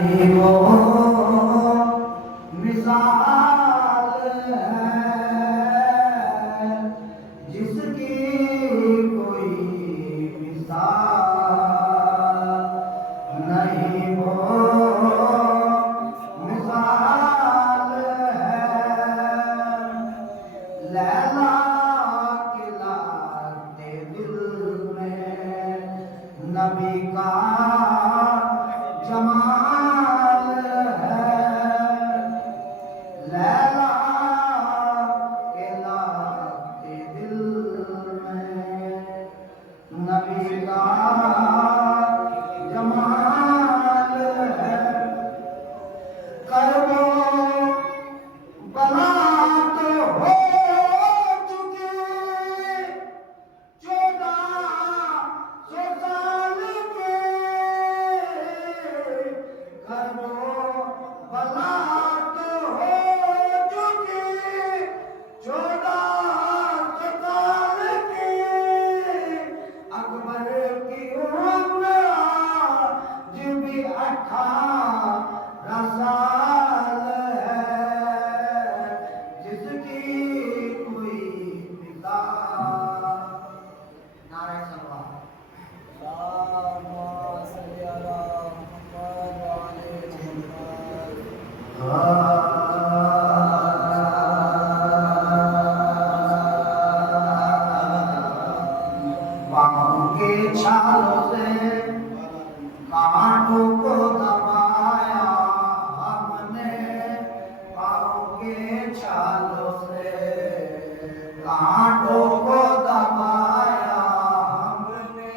वो मिसाल है जिसकी कोई मिसाल नहीं। वो मिसाल है लैला के लाते दिल में नबी का जमाल है। लैला के लाते दिल में नबी का जमाल है। करबो बला तो हो चुके 1400 साल के। करबो बला तो हो चुके 1400 साल के। अकबर की उम्र आज भी 18 साल है जिसकी कोई मिसाल। नारे सलवार। बाहों के छालों से कांटों को दबाया हमने। बाहों के छालों से कांटों को दबाया हमने।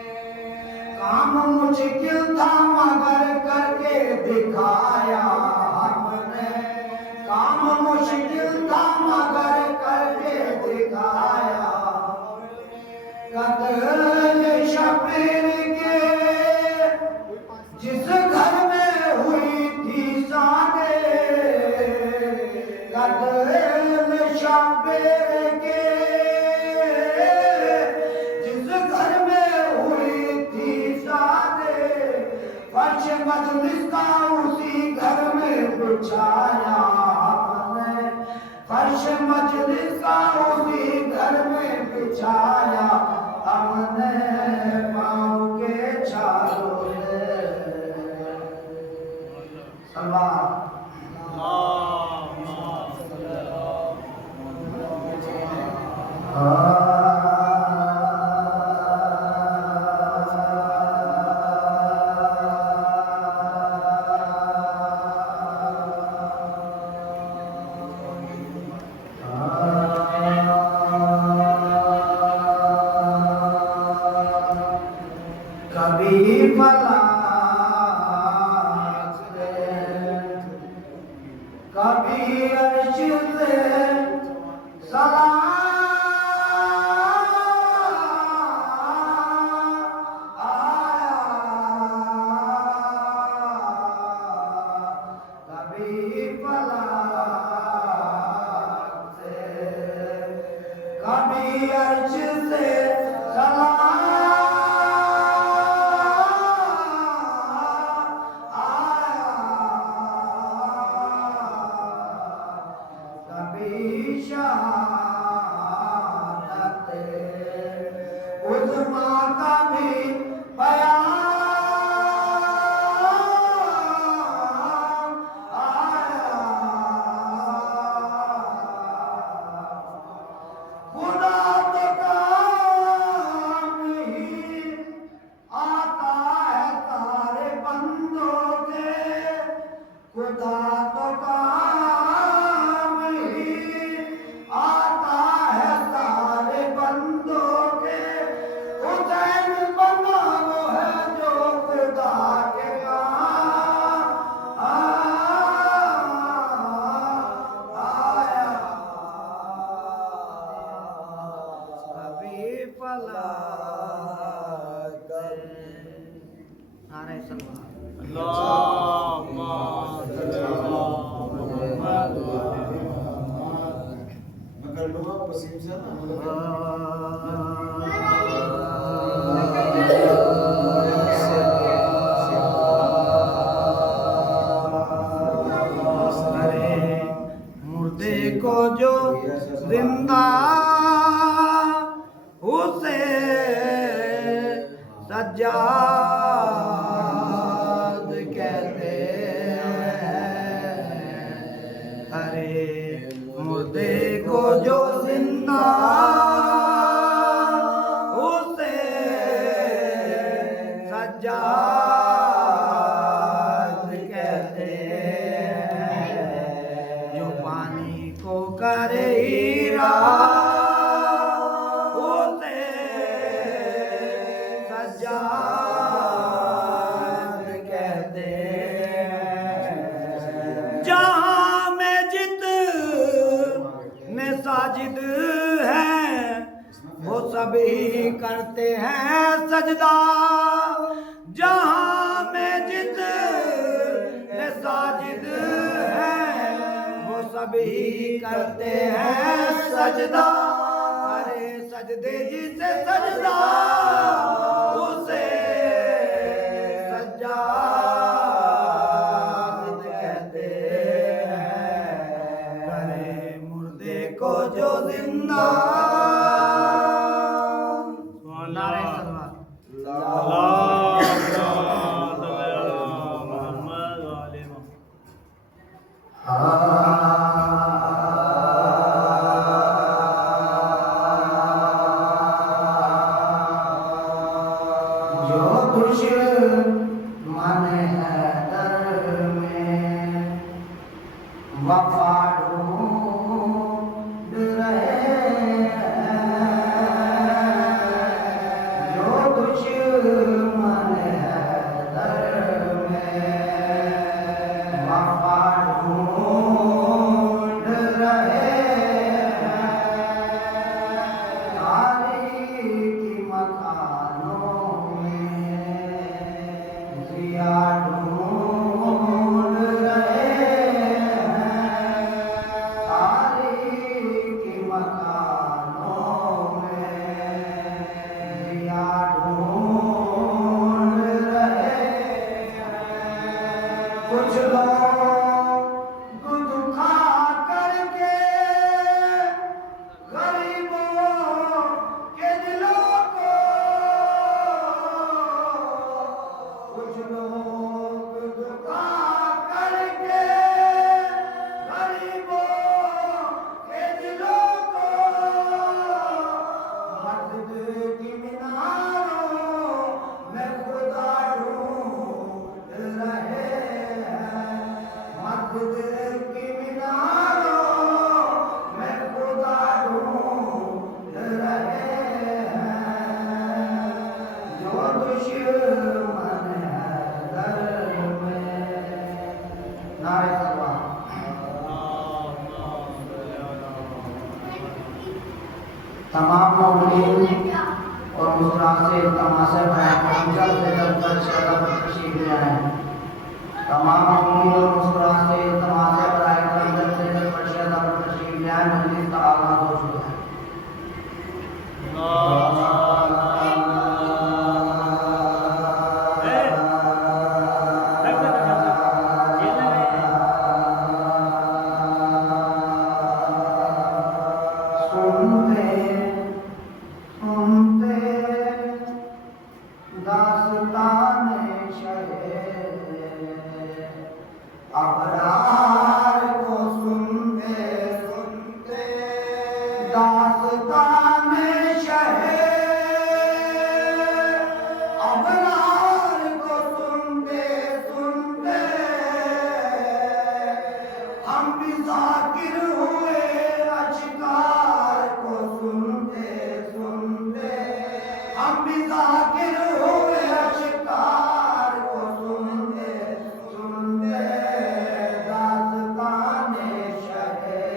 काम मुश्किल था मगर करके दिखाया हमने। काम मुश्किल था मगर करके दिखाया। कत्ल शबीर के जिस घर में हुई थी सादे। कत्ल शबीर के जिस घर में हुई थी सादे। फर्श मजलिस का उसी घर में बिछाया हमने। फर्श मजलिस का उसी घर में बिछाया हमने। पाँव के छालों से सलवार। कभी फलाक से कभी अर्श से सलाम आया। कभी फलाक से कभी अर्श से सलाम उज़्मा का भी बयान आया। खुदा तो काम ही आता है तारे बंदों के। खुदा तो काम ही आता है सारे बंदों के। हुसैन बना वो है जो खुदा के काम आया। कभी फलाक नारे सलवार। जिंदा उसे सज्जाद कहते हैं। अरे मुर्दे को जो जिंदा उसे सज्जाद कहते हैं। जो पानी को करे हीरा उसे सज्जाद कहते हैं। जहाँ में जितने साजिद हैं वो सभी करते हैं सजदा। जहाँ में जितने साजिद हैं वो सभी करते हैं सजदा। अरे सजदे जिसे सजदा उसे सज्जाद कहते हैं। अरे मुर्दे को जो जिंदा नारे जो दुश्मन है दर में वफा ढूंढ रहे हैं। जो दुश्मन है दर में वफा ढूंढ रहे हैं। तारीकी मकानों जिया ढूंढ रहे हैं। तारीकी मकानों में जिया ढूंढ रहे हैं। कुछ लोग दुखा करके गरीबों के दिलों को, कुछ लोग दुखा करके गरीबों के दिलों को मस्जिद की मीनारों में खुदा ढूंढ रहे हैं। मस्जिद की मीनारों में खुदा ढूंढ रहे हैं। जो दुश्मन है दर में नारे तलवार। तमाम मौलूद और मुस्कुराते तमाशे जल्द से जल्द तशरीफ ले आए। तमाम मौलूद और मुस्कुराते तमाशे जल्द से जल्द तशरीफ ले आए। मजलिस का आगाज हो चुका है। सुनते सुनते दास्ताने शहे अबरार को सुनते सुनते दास्ताने शहे अबरार को सुनते सुनते हम भी जाकिर हुए। अशकार को सुनते सुनते हम भी जाकिर हुए। अशकार को सुनते सुनते दास्ताने शहे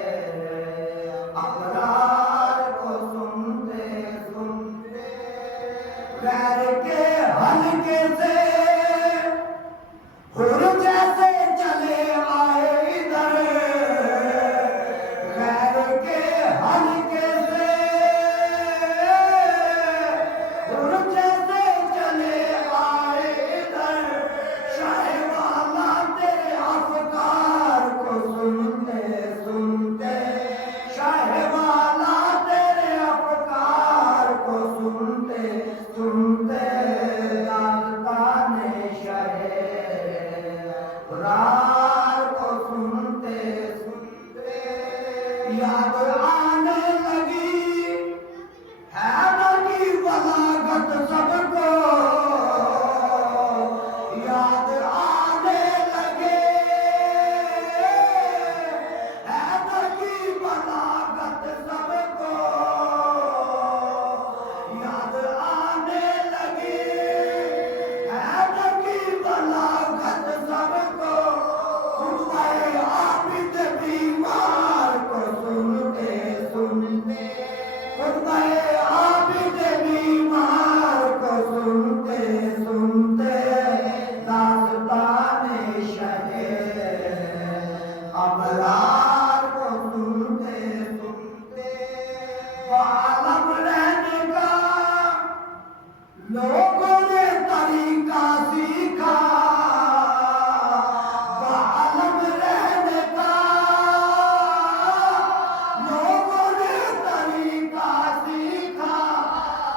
अबरार को सुनते सुनते गैर के हल्के से हुर जैसे चले आए इधर। अबरार को सुनते सुनते याद आने लगी हैदर की बलागत सबको, याद आने लगे हैदर की बलागत सबको, याद आने लगी हैदर की बलागत सबको। खुतबे आबिद बीमार को सुनते सुनते, खुतबे आबिद बीमार को सुनते सुनते दास्ताने शहे अबरार को सुनते सुनते आलम रहने का लोगों ने तरीका सीखा, आलम रहने का लोगों ने तरीका सीखा।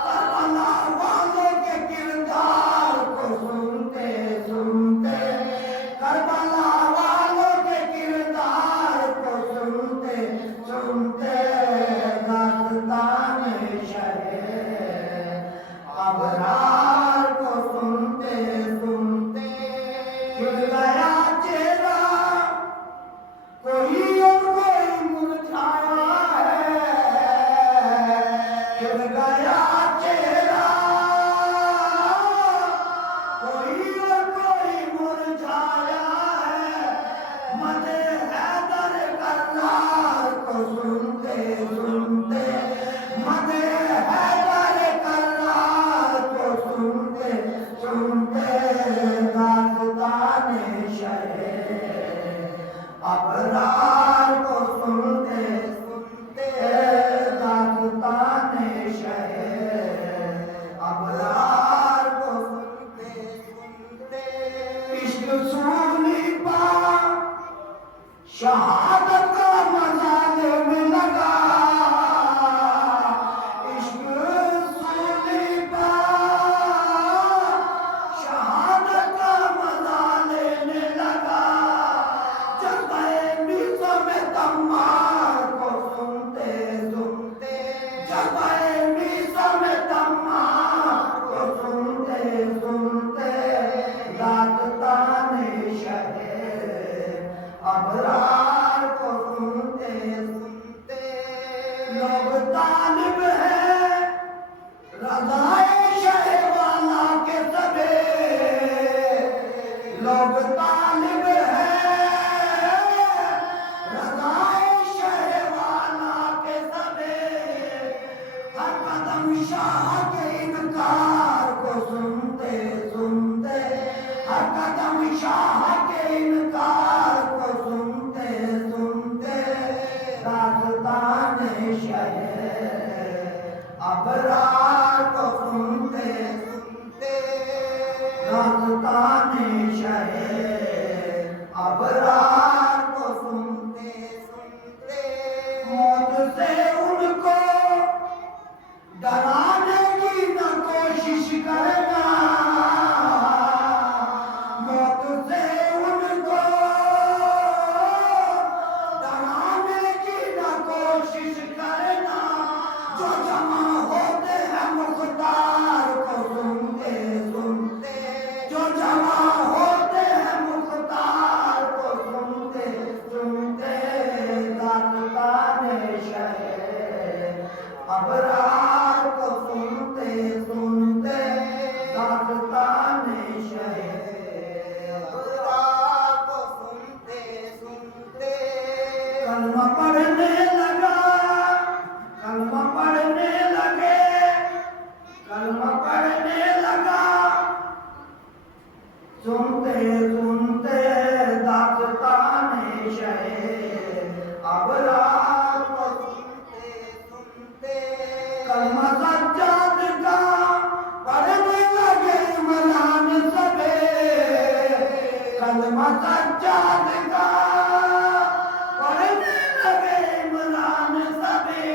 करबला वालों के किरदार को सुनते सुनते, करबला वालों के किरदार को सुनते सुनते दास्ताने शहे अबरार को सुनते सुनते खिल गया चेहरा कोई और कोई मुरझाया है, खिल गया चेहरा कोई और कोई मुरझाया है। मदे हैदर कररार को सुनते सुनते, मदे हैदर कररार को सुनते सुनते दास्ताने शहे अबरार को सुनते सुनते दास्ताने शहे अबरार को सुनते सुनते। इश्क सूली पा शहादत का मजा लेने लगा, इश्क सूली पा शहादत का मजा लेने लगा। जज्बे मीज़ों में तम्मार को सुनते सुनते, जज्बे मीज़ों में तम्मार को सुनते सुनते दास्ताने शहे अबरार को सुनते सुनते। लोग तालिब है रज़ाए शहे वाला के सबे, लोग तालिब है रज़ाए शहे वाला के सबे। हर कदम शाह के इनकार को सुनते सुनते, हर कदम शाह के इनकार को सुनते सुनते दास्ताने शहे अबरार को सुनते सुनते दास्ताने शहे अबरार को सुनते सुनते। मौत से उनको डराने की न कोशिश करना, मौत से उनको डराने की न कोशिश करना। जो जमा होते हैं मुख्तार को सुनते सुनते, जो जमा होते हैं मुख्तार को सुनते सुनते दास्ताने शहे अबरार को सुनते सुनते दास्ताने शहे अबरार को सुनते सुनते। कलमा पढ़ने लगा, कलमा पढ़ने लगे, कलमा पढ़ने लगा। सुनते सुनते दास्ताने शहे अबरार को सुनते सुनते। कलमा सज्जाद का पढ़ने लगे इमरान सबे, कलमा सज्जाद का पढ़ने लगे इमरान सबे।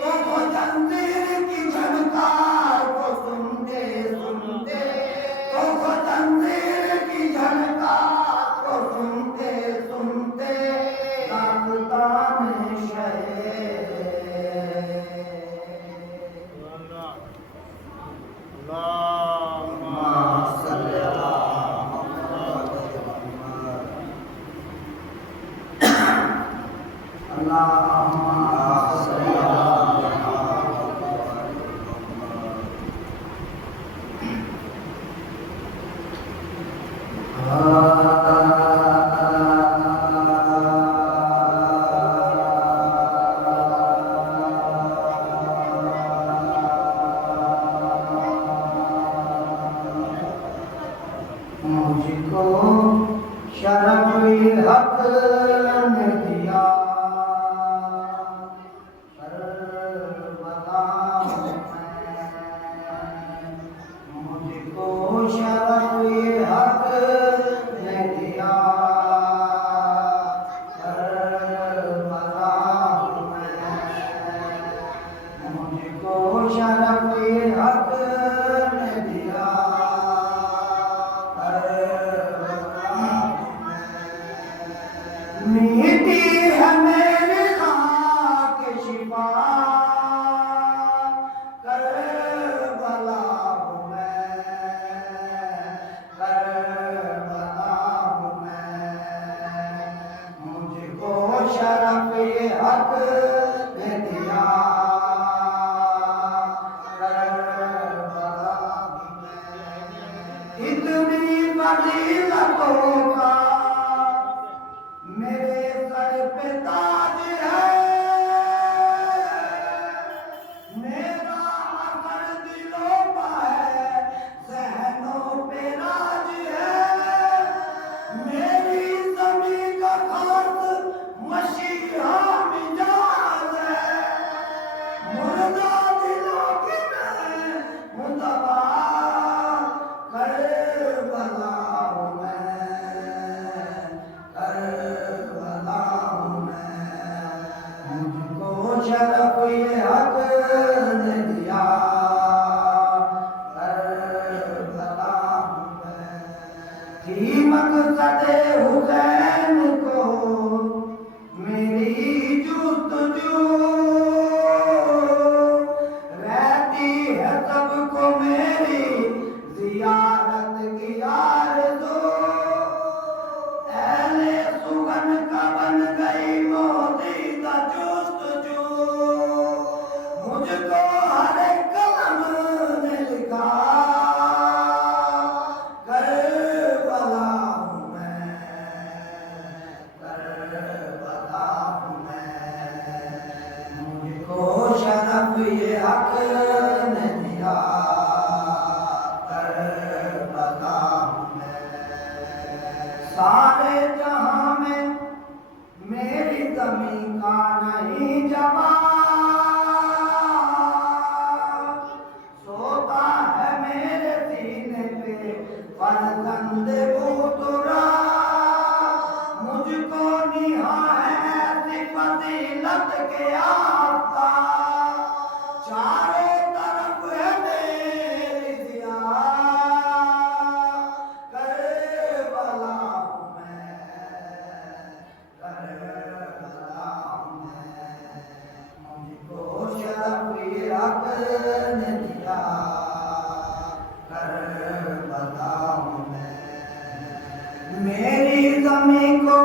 तो वो जंजीर की झनकार को सुनते सुनते, तो वो जंजीर की झनकार को सुनते मुझको शरफ़ हक ने दिया करबला में, मुझको शरफ़ हक ने दिया करबला में, मुझको शरफ़ हक ने दिया मीठी है मेरी खाक शिफा करबला हूँ मैं, करबला हूँ मैं, मुझको शरफ़ हक ने दिया करबला हूँ मैं। इतनी फजीलतों का मेरे सर पे ताज है, मेरा असर दिलों पर है, ज़हनों पे राज है, मेरी ज़मीं का खास मशीहा मिजाज है, मुर्दा दिलों की मैं मुतबा करबला हूँ मैं, करबला हूँ मैं, मुझको शरफ़ हक ने दिया करबला हूँ मैं। थी मक़सदे हुसैन को मेरी जुस्तजू, रहती है सबको मेरी ज़ियारत की आरज़ू, अहले सुगन का बन गई मोदी का जुस्तजू, मुझको हर एक कलम ने लिखा करबला हूँ मैं, करबला हूँ मैं, मुझको शरफ़ ये हक ने दिया करबला हूँ मैं। सारे जहां में मेरी ज़मीं का नहीं जवाब, सोता है मेरे सीने पे फर्जंद बूतरा, मुझको निहा है ऐसी फजीलत के आफ्ताब, चारों तरफ है मेरी ज़िया करबला हूँ मैं, करबला हूँ मैं, मुझको शरफ़ हक ने दिया करबला हूँ मैं। मेरी ज़मीं को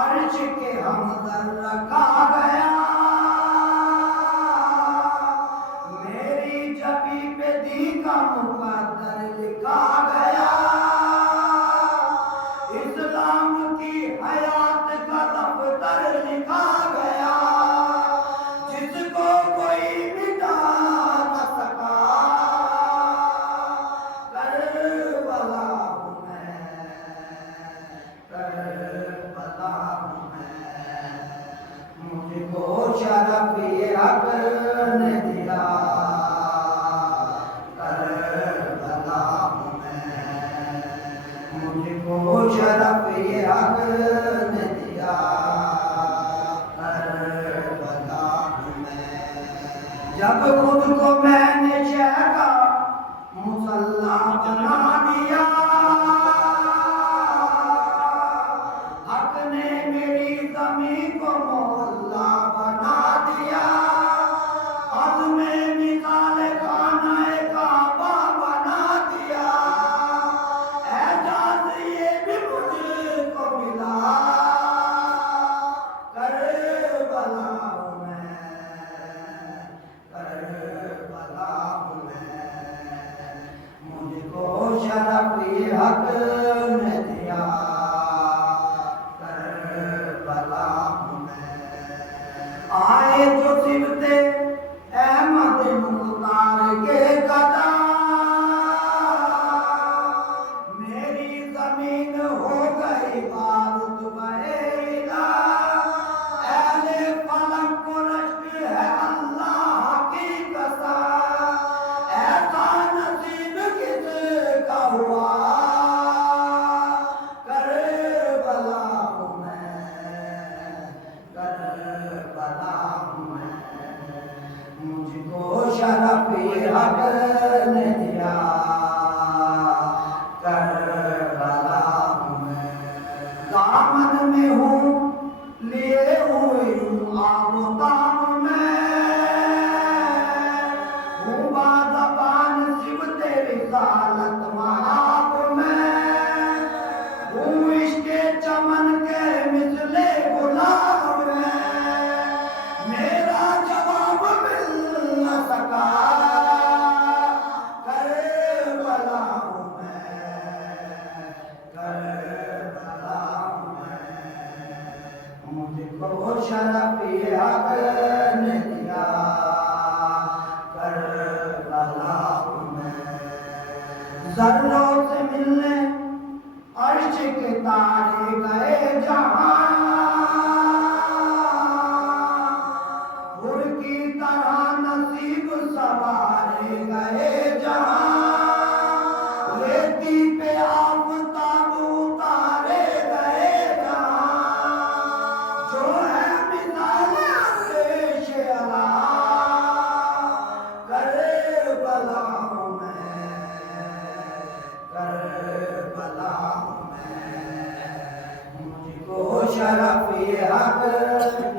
अर्श के हमदर रखा गया, मेरी जबी पे दी का मुक़द्दर लिखा गया, इस्लाम की हयात का दफ्तर लिखा गया, जिसको कोई मिटा न सका करबला हूँ मैं, करबला हूँ मैं, मुझको शरफ़ हक ने दिया करबला हूँ मैं, मुझको शरफ़ हक दामन में हूँ लिए हुए हूँ आबोताब में हूँ बाज़बान शिव तेरी सालत महाब में हूँ इश्के चमन के मिसले गुलाब में मेरा जवाब मिल न सका करबला हूँ मैं करबला हूँ मैं मुझको शरफ ये हक ने दिया करबला हूँ मैं ज़र्रों से मिलने अर्श के तारे गए जहाँ हुर की तरह नसीब सवारे गए जहाँ रेती पे आफ़ताब उतारे गए जहाँ जो है मिसाल पेश अला करबला हूँ मैं करबला हूँ मैं मुझको शरफ ये हक